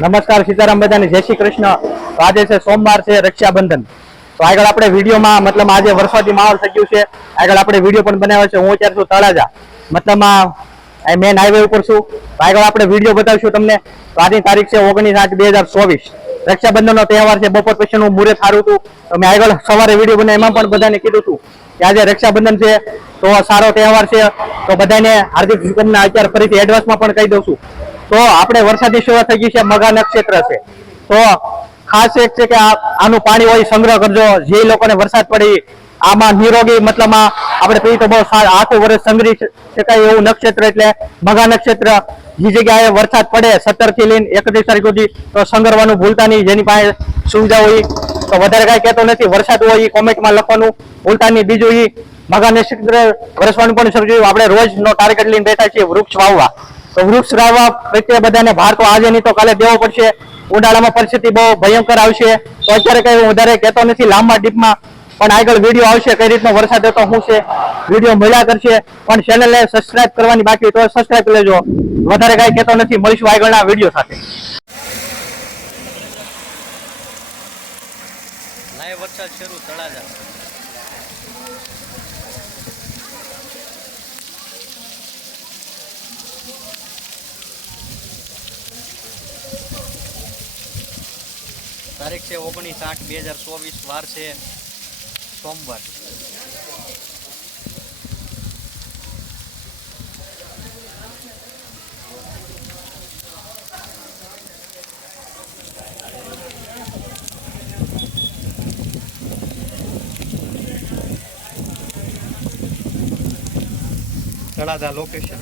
નમસ્કાર સીતારામ બધાને જય શ્રી કૃષ્ણ। તો આજે છે સોમવાર છે રક્ષાબંધન। તો આગળ આપણે વિડીયોમાં મતલબ આજે વરસાદી માહોલ થઈ ગયું છે। આગળ આપણે વિડીયો પણ બનાવ્યો છે। હું અત્યારે છું તળાજા મતલબ મેન હાઈવે ઉપર છું। તો આગળ આપણે વિડીયો બતાવીશું તમને। તો આજની તારીખ છે 19/8/2024। રક્ષાબંધનનો તહેવાર છે। બપોર પછીનું મુહૂર્ત સારું હતું તો મેં આગળ સવારે વિડીયો બનાવ્યો એમાં પણ બધાને કીધું હતું કે આજે રક્ષાબંધન છે તો સારો તહેવાર છે। તો બધાને હાર્દિક શુભકામના અત્યારે ફરીથી એડવાન્સમાં પણ કહી દઉં છું। તો આપણે વરસાદની શરૂઆત થઈ ગઈ છે। મઘા નક્ષત્ર છે તો ખાસ એક છે કે આનું પાણી હોય સંગ્રહ કરજો। જે લોકોને વરસાદ પડી આમાં નિરોગી મતલબ આપણે પીએ તો બહુ આખું વર્ષ સંગ્રહી શકાય એવું નક્ષત્ર એટલે મઘા નક્ષત્ર। જે જગ્યાએ વરસાદ પડે 17 થી લઈને 31 તારીખ સુધી તો સંગ્રહવાનું ભૂલતા નહીં। જેની પાસે સુવિધા હોય તો વધારે કાંઈ કહેતો નથી। વરસાદ હોય એ કોમેન્ટમાં લખવાનું ભૂલતા નહીં। બીજું એ મઘા નક્ષત્ર વરસવાનું પણ સમજ્યું। આપણે રોજનો ટાર્ગેટ લઈને બેઠા છીએ વૃક્ષ વાવવા। તો વૃક્ષ વાવવા પ્રત્યે બધાને ભાર તો આજે નહીં તો કાલે દેવો પડશે। ઉનાળામાં પરિસ્થિતિ બહુ ભયંકર આવશે તો અત્યારે કઈ વધારે કહેતો નથી લાંબા ડીપમાં પણ આગળ વિડીયો આવશે કઈ રીતનો વરસાદ હતો શું છે વિડીયો મળ્યા કરશે। પણ ચેનલને સબસ્ક્રાઇબ કરવાની બાકી તો સબસ્ક્રાઇબ કરી લેજો। વધારે કાંઈ કહેતો નથી। મળીશું આગળના વિડીયો સાથે। લાઈવ વરસાદ શરૂ તળાજા। તારીખ છે 19/8/2024। વાર છે સોમવાર। તળાજા લોકેશન।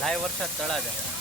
લાઈવ વરસાદ તળાજા।